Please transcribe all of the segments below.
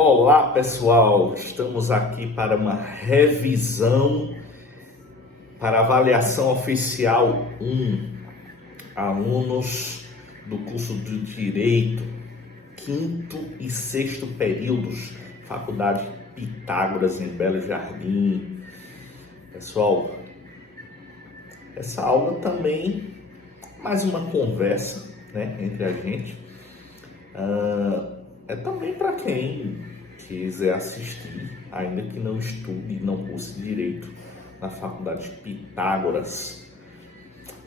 Olá pessoal, estamos aqui para uma revisão para avaliação oficial 1, alunos do curso de Direito, 5º e 6º períodos, Faculdade Pitágoras em Belo Jardim. Pessoal, essa aula também, mais uma conversa, entre a gente. É também para quem quiser assistir, ainda que não estude, não curse Direito na Faculdade Pitágoras.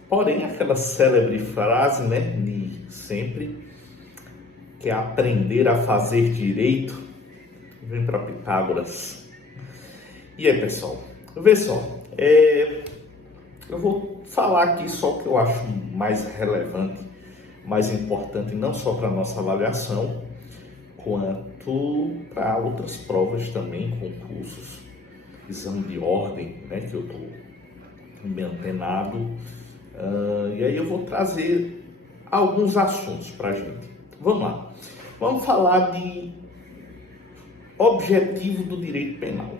Porém, aquela célebre frase, de sempre, que é aprender a fazer Direito, vem para Pitágoras. E aí, pessoal, vê só, eu vou falar aqui só o que eu acho mais relevante, mais importante, não só para a nossa avaliação, quanto para outras provas também, concursos, exame de ordem, que eu estou bem antenado. E aí eu vou trazer alguns assuntos para a gente. Vamos lá. Vamos falar de objetivo do direito penal.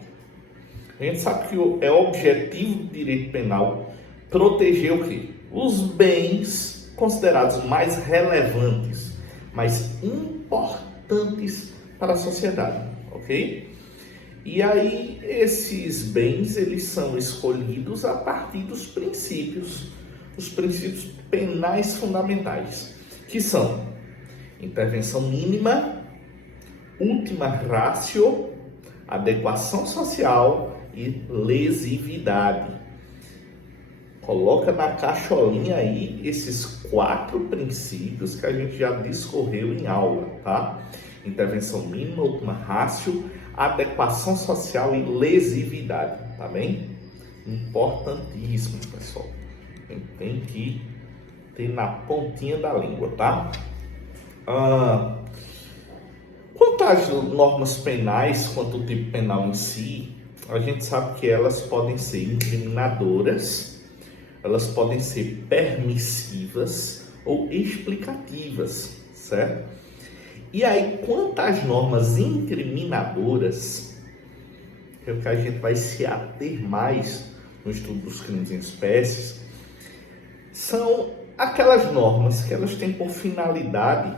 A gente sabe que é objetivo do direito penal proteger o quê? Os bens considerados mais relevantes, mais importantes para a sociedade, ok? E aí esses bens, eles são escolhidos a partir dos princípios, os princípios penais fundamentais, que são intervenção mínima, ultima ratio, adequação social e lesividade. Coloca na caixolinha aí esses 4 princípios que a gente já discorreu em aula, tá? Intervenção mínima, última ratio, adequação social e lesividade, tá bem? Importantíssimo, pessoal. A gente tem que ter na pontinha da língua, tá? Quanto às normas penais, quanto ao tipo penal em si, a gente sabe que elas podem ser incriminadoras, elas podem ser permissivas ou explicativas, certo? E aí, quanto às normas incriminadoras, que é o que a gente vai se ater mais no estudo dos crimes em espécies, são aquelas normas que elas têm por finalidade,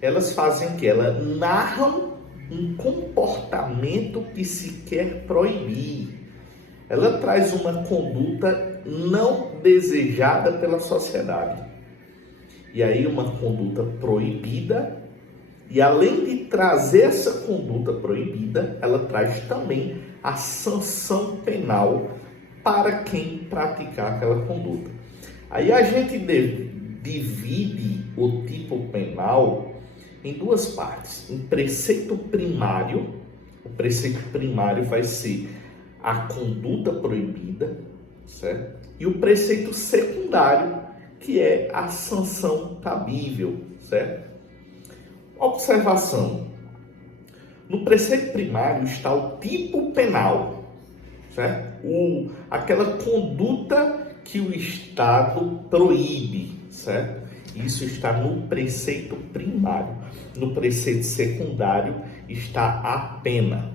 elas fazem que elas narram um comportamento que se quer proibir. Ela traz uma conduta não desejada pela sociedade. E aí uma conduta proibida, e além de trazer essa conduta proibida, ela traz também a sanção penal para quem praticar aquela conduta. Aí a gente divide o tipo penal em 2 partes. Um preceito primário, o preceito primário vai ser a conduta proibida, certo? E o preceito secundário, que é a sanção cabível, certo? Observação. No preceito primário está o tipo penal, certo? Aquela conduta que o Estado proíbe, certo? Isso está no preceito primário. No preceito secundário está a pena.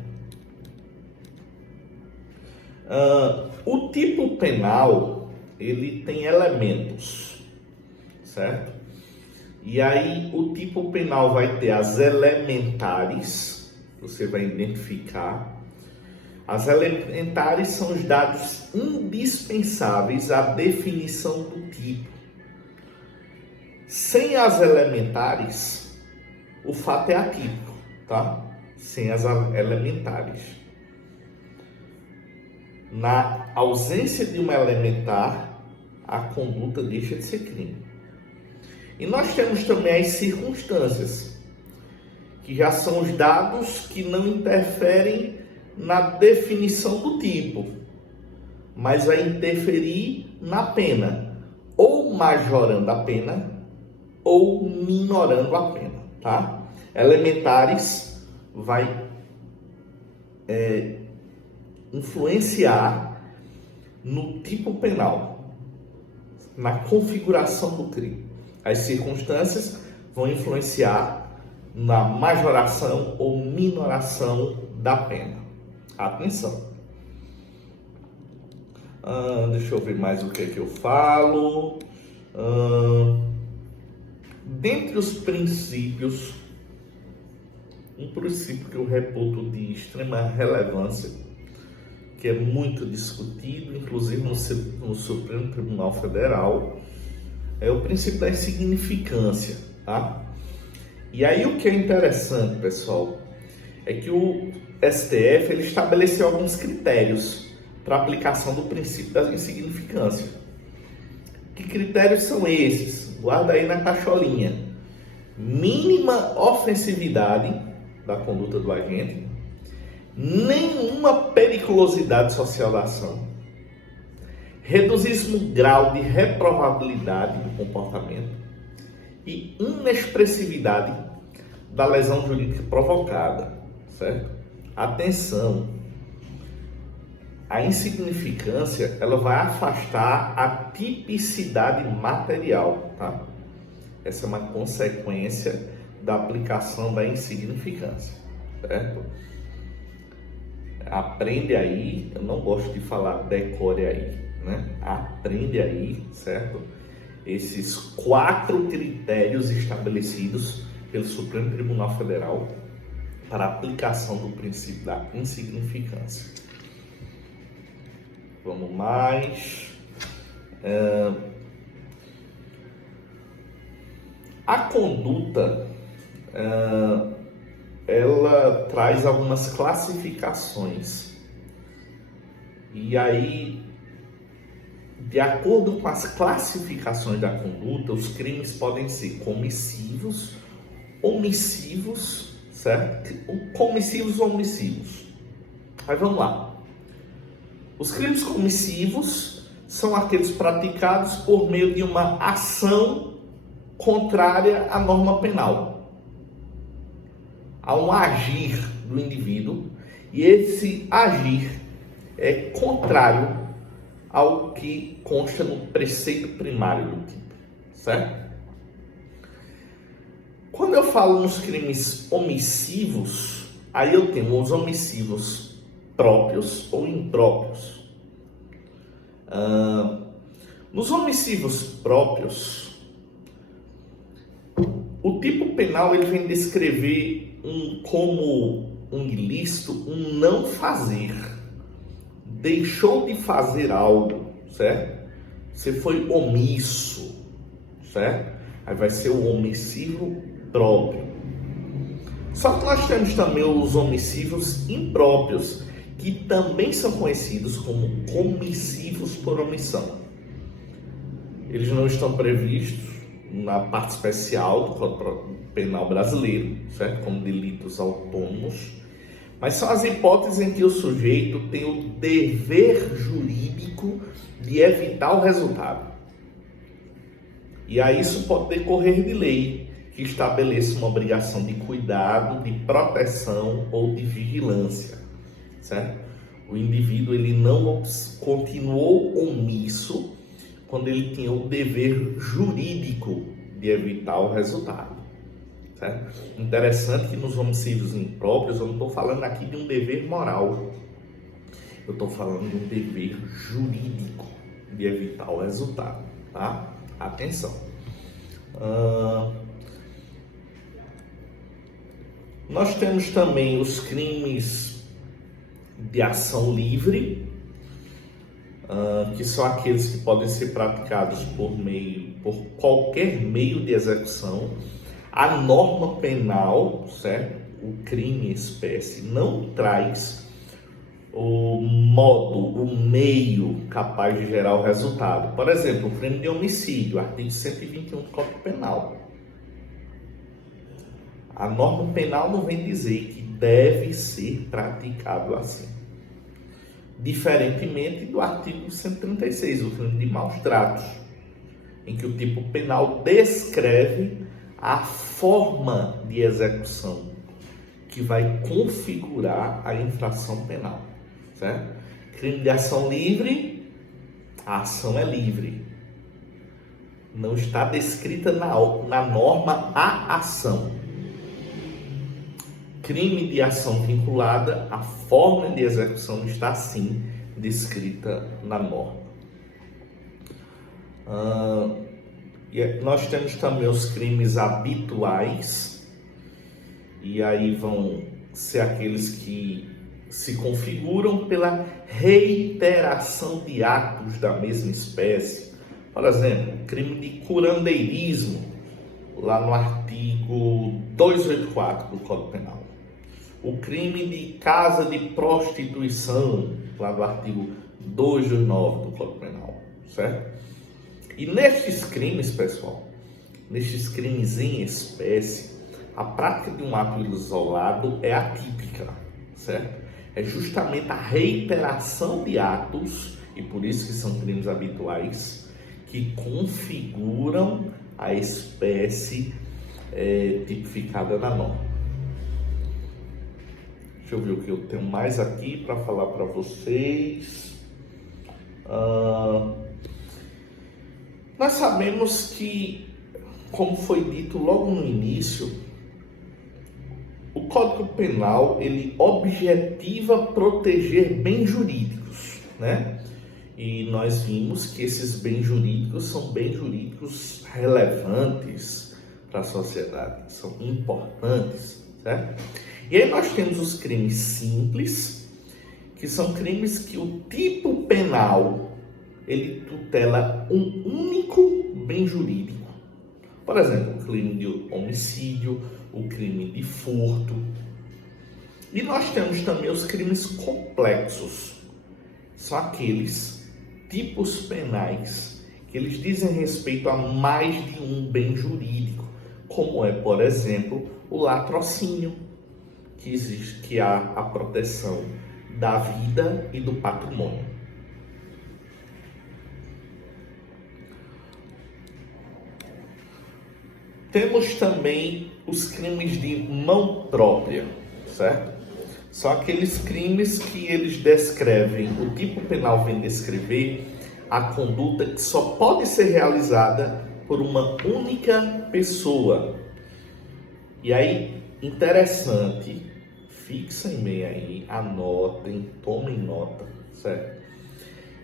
O tipo penal, ele tem elementos, certo? E aí o tipo penal vai ter as elementares, você vai identificar. As elementares são os dados indispensáveis à definição do tipo. Sem as elementares, o fato é atípico, tá? Sem as elementares. Na ausência de uma elementar, a conduta deixa de ser crime. E nós temos também as circunstâncias, que já são os dados que não interferem na definição do tipo, mas vai interferir na pena, ou majorando a pena, ou minorando a pena, tá? Elementares vai influenciar no tipo penal, na configuração do crime. As circunstâncias vão influenciar na majoração ou minoração da pena. Atenção. Deixa eu ver mais o que é que eu falo. Dentre os princípios, um princípio que eu reputo de extrema relevância, que é muito discutido, inclusive no Supremo Tribunal Federal, é o princípio da insignificância, tá? E aí o que é interessante, pessoal, é que o STF ele estabeleceu alguns critérios para a aplicação do princípio da insignificância. Que critérios são esses? Guarda aí na caixolinha. Mínima ofensividade da conduta do agente, nenhuma periculosidade social da ação, reduzíssimo grau de reprovabilidade do comportamento e inexpressividade da lesão jurídica provocada, certo? Atenção, a insignificância ela vai afastar a tipicidade material, tá? Essa é uma consequência da aplicação da insignificância, certo? Aprende aí, eu não gosto de falar decore aí, né? Aprende aí, certo? Esses 4 critérios estabelecidos pelo Supremo Tribunal Federal para a aplicação do princípio da insignificância. Vamos mais. A conduta, ela traz algumas classificações. E aí, de acordo com as classificações da conduta, os crimes podem ser comissivos, omissivos, certo? Comissivos ou omissivos. Aí vamos lá. Os crimes comissivos são aqueles praticados por meio de uma ação contrária à norma penal. Há um agir do indivíduo e esse agir é contrário ao que consta no preceito primário do tipo, certo? Quando eu falo nos crimes omissivos, aí eu tenho os omissivos próprios ou impróprios. Nos omissivos próprios, o tipo penal ele vem descrever como um ilícito, um não fazer. Deixou de fazer algo, certo? Você foi omisso, certo? Aí vai ser o omissivo próprio. Só que nós temos também os omissivos impróprios, que também são conhecidos como comissivos por omissão. Eles não estão previstos na parte especial do Código Penal brasileiro, certo? Como delitos autônomos, mas são as hipóteses em que o sujeito tem o dever jurídico de evitar o resultado. E aí isso pode decorrer de lei, que estabeleça uma obrigação de cuidado, de proteção ou de vigilância, certo? O indivíduo ele não continuou omisso quando ele tinha o dever jurídico de evitar o resultado, certo? Interessante que nos homicídios impróprios eu não estou falando aqui de um dever moral, eu estou falando de um dever jurídico de evitar o resultado, tá? Atenção. Nós temos também os crimes de ação livre, que são aqueles que podem ser praticados por qualquer meio de execução. A norma penal, certo? O crime em espécie não traz o modo, o meio capaz de gerar o resultado. Por exemplo, o crime de homicídio, artigo 121 do Código Penal. A norma penal não vem dizer que deve ser praticado assim. Diferentemente do artigo 136, o crime de maus tratos, em que o tipo penal descreve a forma de execução que vai configurar a infração penal, certo? Crime de ação livre, a ação é livre. Não está descrita na norma a ação. crime de ação vinculada, a forma de execução está sim descrita na norma. Nós temos também os crimes habituais, e aí vão ser aqueles que se configuram pela reiteração de atos da mesma espécie. Por exemplo, crime de curandeirismo, lá no artigo 284 do Código Penal. O crime de casa de prostituição, lá no artigo 229 do Código Penal, certo? E nestes crimes, pessoal, nestes crimes em espécie, a prática de um ato isolado é atípica, certo? É justamente a reiteração de atos, e por isso que são crimes habituais, que configuram a espécie tipificada na norma. Deixa eu ver o que eu tenho mais aqui para falar para vocês. Nós sabemos que, como foi dito logo no início, o Código Penal, ele objetiva proteger bens jurídicos, né? E nós vimos que esses bens jurídicos são bens jurídicos relevantes para a sociedade, são importantes, certo? E aí nós temos os crimes simples, que são crimes que o tipo penal, ele tutela um único bem jurídico. Por exemplo, o crime de homicídio, o crime de furto. E nós temos também os crimes complexos. São aqueles tipos penais que eles dizem respeito a mais de um bem jurídico, como é, por exemplo, o latrocínio, que há a proteção da vida e do patrimônio. Temos também os crimes de mão própria, certo? São aqueles crimes que eles descrevem, o tipo penal vem descrever a conduta que só pode ser realizada por uma única pessoa. E aí, interessante, fixem bem aí, anotem, tomem nota, certo?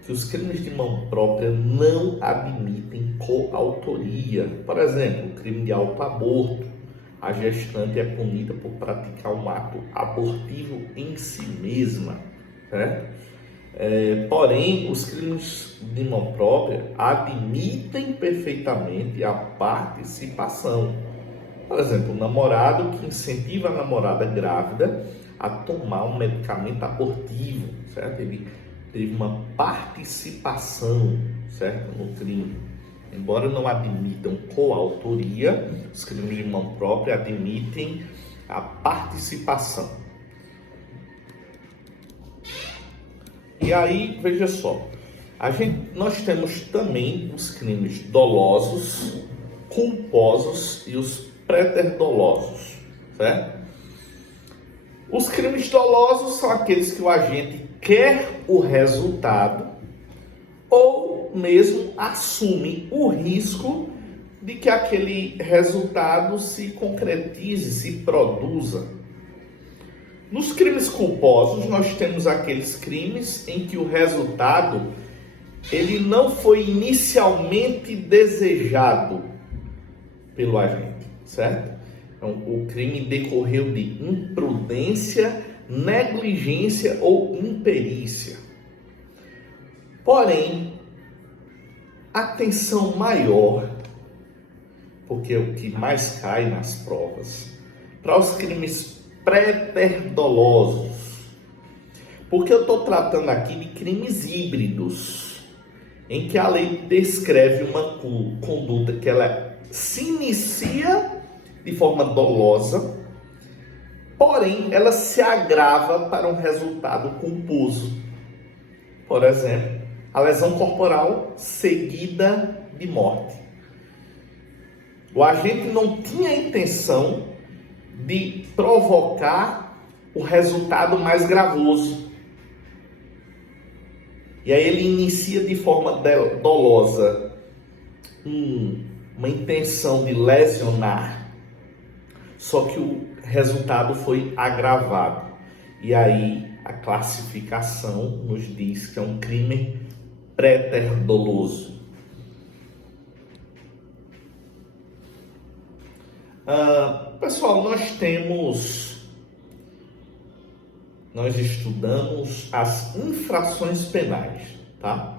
Que os crimes de mão própria não admitem coautoria. Por exemplo, o crime de autoaborto. A gestante é punida por praticar um ato abortivo em si mesma, certo? Porém, os crimes de mão própria admitem perfeitamente a participação. Por exemplo, o namorado que incentiva a namorada grávida a tomar um medicamento abortivo, certo? Ele teve uma participação, certo, no crime. Embora não admitam coautoria, os crimes de mão própria admitem a participação. E aí, veja só, nós temos também os crimes dolosos, culposos e os preterdolosos, certo? Os crimes dolosos são aqueles que o agente quer o resultado ou mesmo assume o risco de que aquele resultado se concretize, se produza. Nos crimes culposos, nós temos aqueles crimes em que o resultado ele não foi inicialmente desejado pelo agente, certo? Então, o crime decorreu de imprudência, negligência ou imperícia. Porém, atenção maior, porque é o que mais cai nas provas, para os crimes preterdolosos. Porque eu estou tratando aqui de crimes híbridos, em que a lei descreve uma conduta que ela se inicia de forma dolosa, porém ela se agrava para um resultado culposo. Por exemplo, a lesão corporal seguida de morte. O agente não tinha a intenção de provocar o resultado mais gravoso. E aí ele inicia de forma dolosa uma intenção de lesionar. Só que o resultado foi agravado. E aí a classificação nos diz que é um crime préter-doloso. Pessoal, nós estudamos as infrações penais, tá?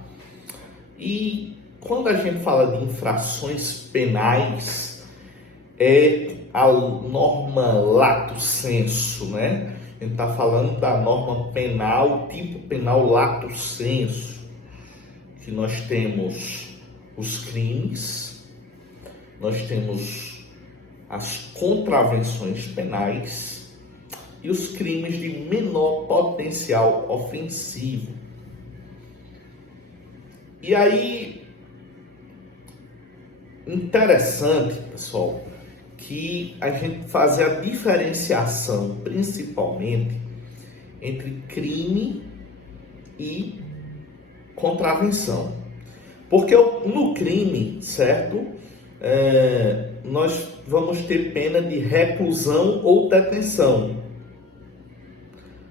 E quando a gente fala de infrações penais, é a norma lato sensu, né? A gente está falando da norma penal, tipo penal lato sensu, que nós temos os crimes, nós temos as contravenções penais e os crimes de menor potencial ofensivo. E aí, interessante, pessoal, que a gente fazer a diferenciação, principalmente, entre crime e contravenção. Porque no crime, certo? Nós vamos ter pena de reclusão ou detenção.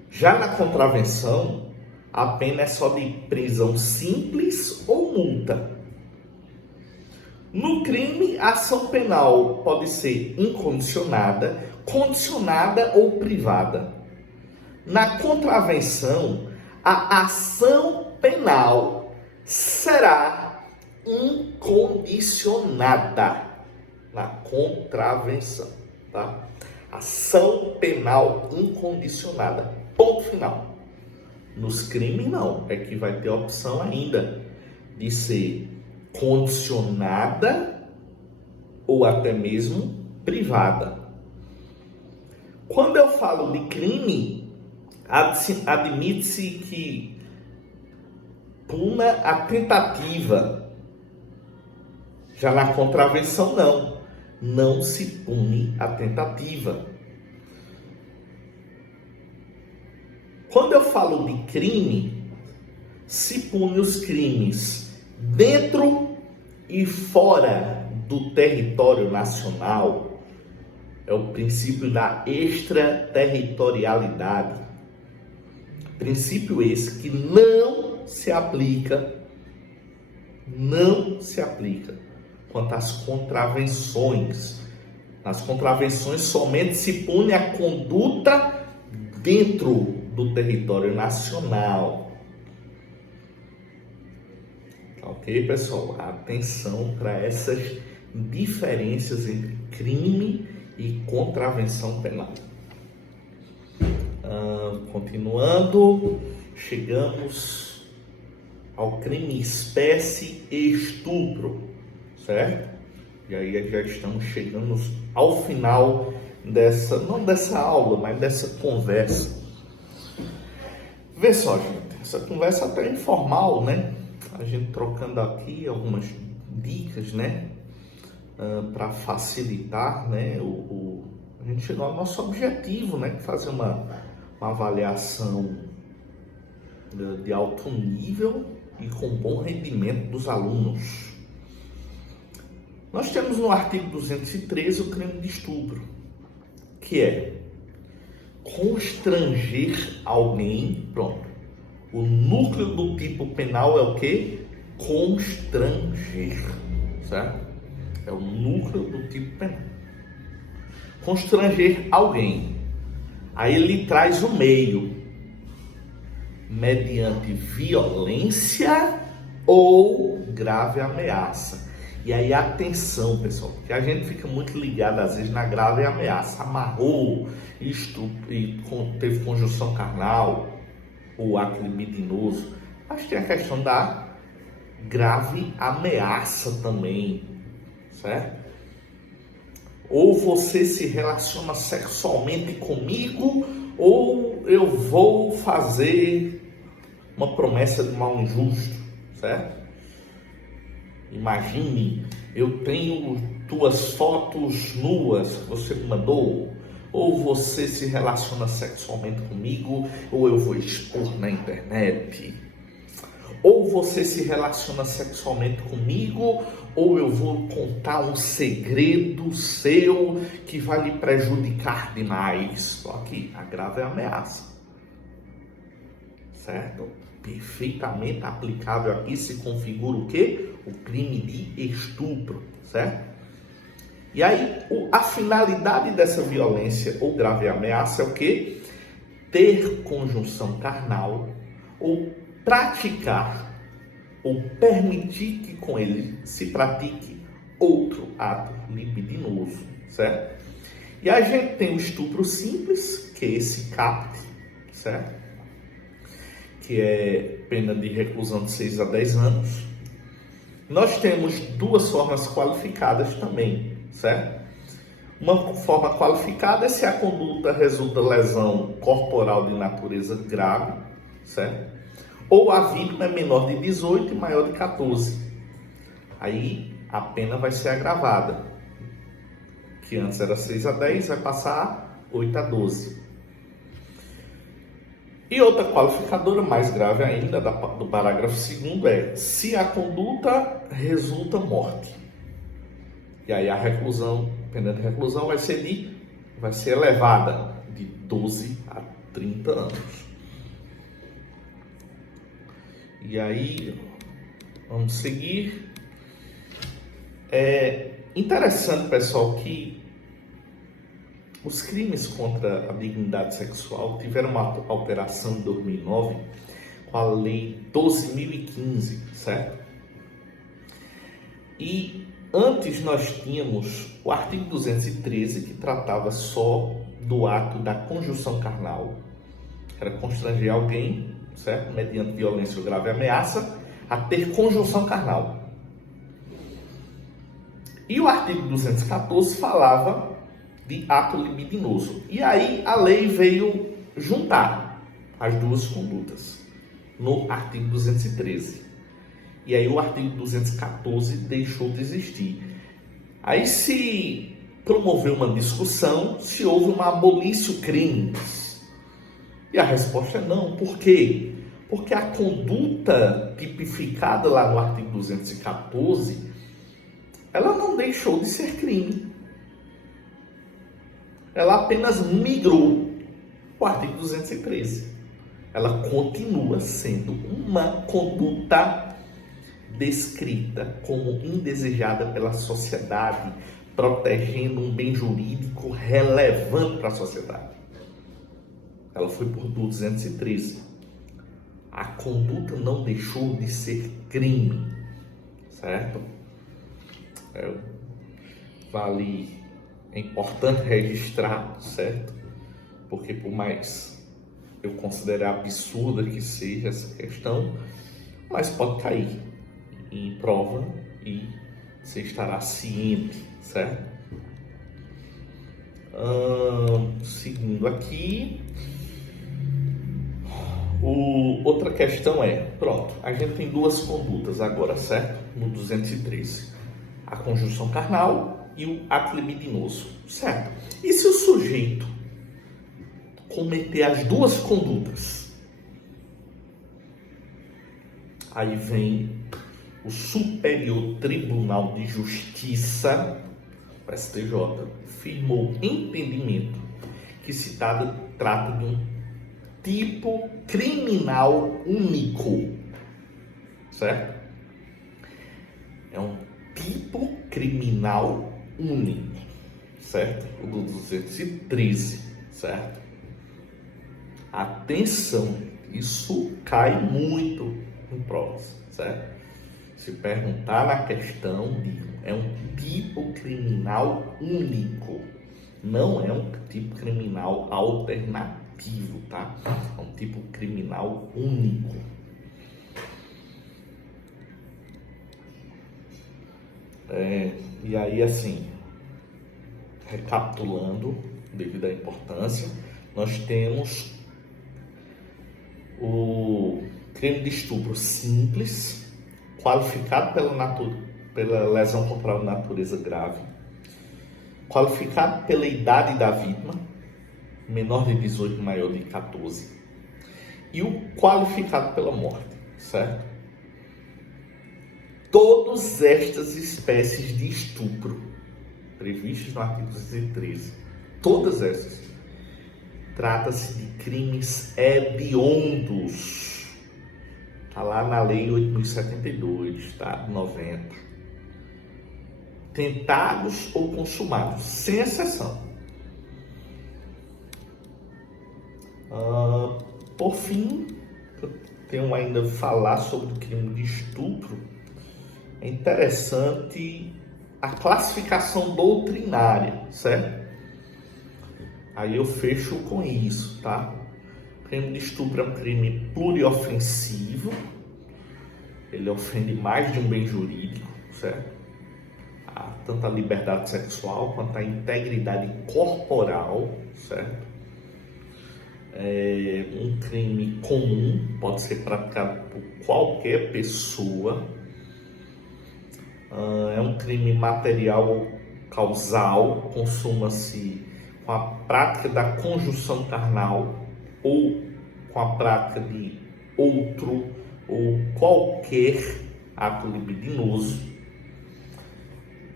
Já na contravenção, a pena é só de prisão simples ou multa. No crime, a ação penal pode ser incondicionada, condicionada ou privada. Na contravenção, a ação penal será incondicionada. Na contravenção, tá? Ação penal incondicionada. Ponto final. Nos crimes, não. É que vai ter a opção ainda de ser condicionada ou até mesmo privada. Quando eu falo de crime, admite-se que puna a tentativa. Já na contravenção, não se pune a tentativa. Quando eu falo de crime, se pune os crimes dentro e fora do território nacional. É o princípio da extraterritorialidade. Princípio esse que não se aplica quanto às contravenções. Nas contravenções somente se pune a conduta dentro do território nacional. Ok, pessoal? Atenção para essas diferenças entre crime e contravenção penal. Continuando, chegamos ao crime espécie e estupro, certo? E aí já estamos chegando ao final não dessa aula, mas dessa conversa. Vê só, gente, essa conversa até informal, né? A gente trocando aqui algumas dicas, né? Para facilitar, né? A gente chegou ao nosso objetivo, né? Fazer uma avaliação de alto nível e com bom rendimento dos alunos. Nós temos no artigo 213 o crime de estupro, que é constranger alguém, pronto. O núcleo do tipo penal é o quê? Constranger, certo? É o núcleo do tipo penal. Constranger alguém. Aí ele traz o meio, mediante violência ou grave ameaça. E aí atenção, pessoal, porque a gente fica muito ligado às vezes na grave ameaça. Amarrou, teve conjunção carnal, ou ato libidinoso. Mas tem a questão da grave ameaça também, certo? Ou você se relaciona sexualmente comigo, ou eu vou fazer uma promessa de mal injusto, certo? Imagine, eu tenho tuas fotos nuas que você me mandou, ou você se relaciona sexualmente comigo, ou eu vou expor na internet. Ou você se relaciona sexualmente comigo, ou eu vou contar um segredo seu que vai lhe prejudicar demais. Só que a grave ameaça, certo? Perfeitamente aplicável aqui se configura o quê? O crime de estupro, certo? E aí, a finalidade dessa violência ou grave ameaça é o quê? Ter conjunção carnal ou praticar ou permitir que com ele se pratique outro ato libidinoso, certo? E a gente tem o estupro simples, que é esse CAPT, certo? Que é pena de reclusão de 6 a 10 anos. Nós temos duas formas qualificadas também, certo? Uma forma qualificada é se a conduta resulta lesão corporal de natureza grave, certo? Ou a vítima é menor de 18 e maior de 14. Aí a pena vai ser agravada, que antes era 6 a 10, vai passar a 8 a 12. E outra qualificadora mais grave ainda do parágrafo 2º é se a conduta resulta morte. E aí a reclusão, pena de reclusão vai ser elevada de 12 a 30 anos. E aí, vamos seguir. É interessante, pessoal, que os crimes contra a dignidade sexual tiveram uma alteração em 2009 com a Lei 12.015, certo? E antes nós tínhamos o artigo 213, que tratava só do ato da conjunção carnal, que era constranger alguém, certo? Mediante violência ou grave ameaça, a ter conjunção carnal. E o artigo 214 falava de ato libidinoso. E aí a lei veio juntar as duas condutas no artigo 213. E aí o artigo 214 deixou de existir. Aí se promoveu uma discussão se houve uma abolício crimes. E a resposta é não. Por quê? Porque a conduta tipificada lá no artigo 214, ela não deixou de ser crime. Ela apenas migrou para o artigo 213. Ela continua sendo uma conduta descrita como indesejada pela sociedade, protegendo um bem jurídico relevante para a sociedade. Ela foi por 213. A conduta não deixou de ser crime, certo? É importante registrar, certo? Porque por mais eu considerar absurda que seja essa questão, mas pode cair em prova e você estará ciente, certo? Seguindo aqui, outra questão é, pronto, a gente tem duas condutas agora, certo? No 213, a conjunção carnal e o ato libidinoso, certo? E se o sujeito cometer as duas condutas? Aí vem o Superior Tribunal de Justiça, o STJ, firmou entendimento que se trata de um tipo criminal único, certo? É um tipo criminal único, certo? O do 213, certo? Atenção, isso cai muito em provas, certo? Se perguntar na questão, digo, é um tipo criminal único, não é um tipo criminal alternativo, tá? É um tipo criminal único. E aí, assim, recapitulando, devido à importância, nós temos o crime de estupro simples, qualificado pela lesão corporal de natureza grave, qualificado pela idade da vítima, menor de 18 e maior de 14, e o qualificado pela morte, certo? todas estas espécies de estupro previstas no artigo 213, todas essas, trata-se de crimes hediondos. Está lá na Lei 8.072, tá? 90. Tentados ou consumados, sem exceção. Por fim, eu tenho ainda a falar sobre o crime de estupro. É interessante a classificação doutrinária, certo? Aí eu fecho com isso, tá? O crime de estupro é um crime pluriofensivo. Ele ofende mais de um bem jurídico, certo? Tanto a liberdade sexual quanto a integridade corporal, certo? É um crime comum, pode ser praticado por qualquer pessoa. É um crime material ou causal, consuma-se com a prática da conjunção carnal ou com a prática de outro ou qualquer ato libidinoso.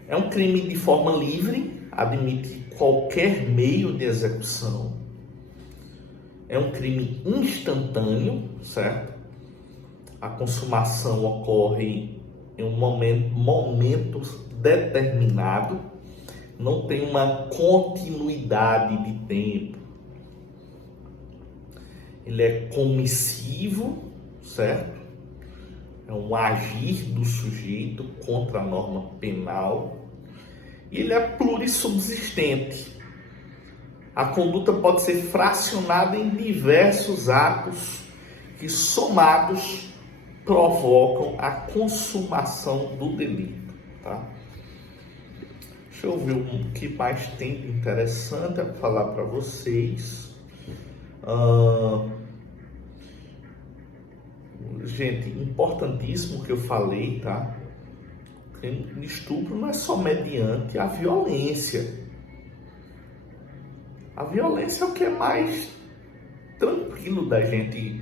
É um crime de forma livre, admite qualquer meio de execução. É um crime instantâneo, certo? A consumação ocorre em um momento determinado, não tem uma continuidade de tempo. Ele é comissivo, certo? É um agir do sujeito contra a norma penal. E ele é plurissubsistente. A conduta pode ser fracionada em diversos atos que, somados, provocam a consumação do delito, tá? Deixa eu ver o que mais tem de interessante a falar para vocês. Gente, importantíssimo que eu falei, tá? O crime de estupro não é só mediante a violência. A violência é o que é mais tranquilo da gente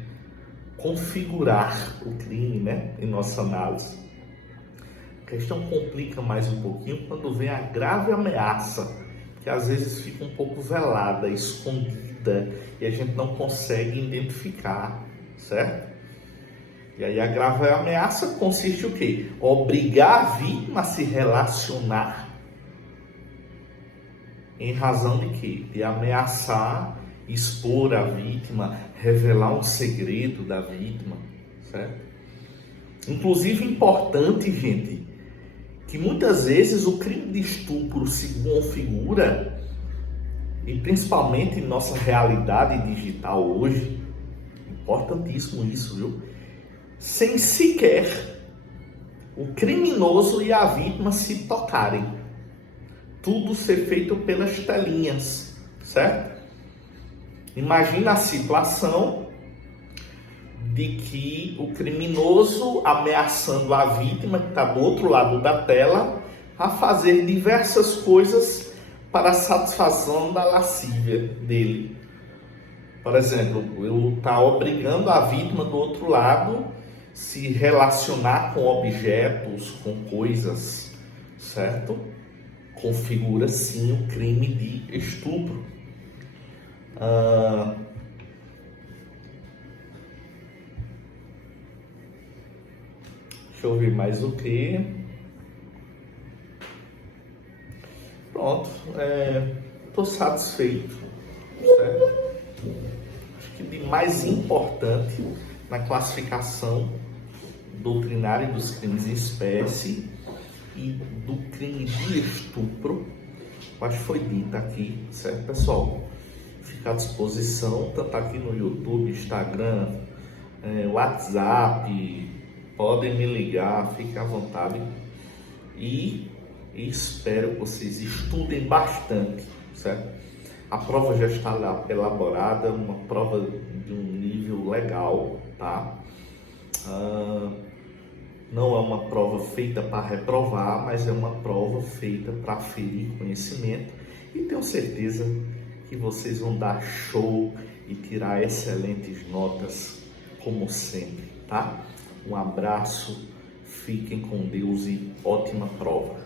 configurar o crime, né? Em nossa análise. A questão complica mais um pouquinho quando vem a grave ameaça, que às vezes fica um pouco velada, escondida, e a gente não consegue identificar, certo? E aí a grave ameaça consiste em o quê? Obrigar a vítima a se relacionar em razão de quê? De ameaçar, expor a vítima, revelar um segredo da vítima, certo? Inclusive importante, gente, que muitas vezes o crime de estupro se configura, e principalmente em nossa realidade digital hoje, importantíssimo isso, viu? Sem sequer o criminoso e a vítima se tocarem. Tudo ser feito pelas telinhas, certo? Imagina a situação de que o criminoso ameaçando a vítima, que está do outro lado da tela, a fazer diversas coisas para a satisfação da lascívia dele. Por exemplo, eu estar obrigando a vítima do outro lado se relacionar com objetos, com coisas, certo? Configura sim o crime de estupro. Deixa eu ver mais o que. Pronto, estou satisfeito, certo? Acho que de mais importante na classificação doutrinária dos crimes em espécie e do crime de estupro, acho que foi dito aqui, certo, pessoal? Fica à disposição, tanto aqui no YouTube, Instagram, WhatsApp, podem me ligar, fiquem à vontade. E espero que vocês estudem bastante, certo? A prova já está lá elaborada, uma prova de um nível legal, tá? Não é uma prova feita para reprovar, mas é uma prova feita para aferir conhecimento, e tenho certeza que vocês vão dar show e tirar excelentes notas, como sempre, tá? Um abraço, Fiquem com Deus e ótima prova.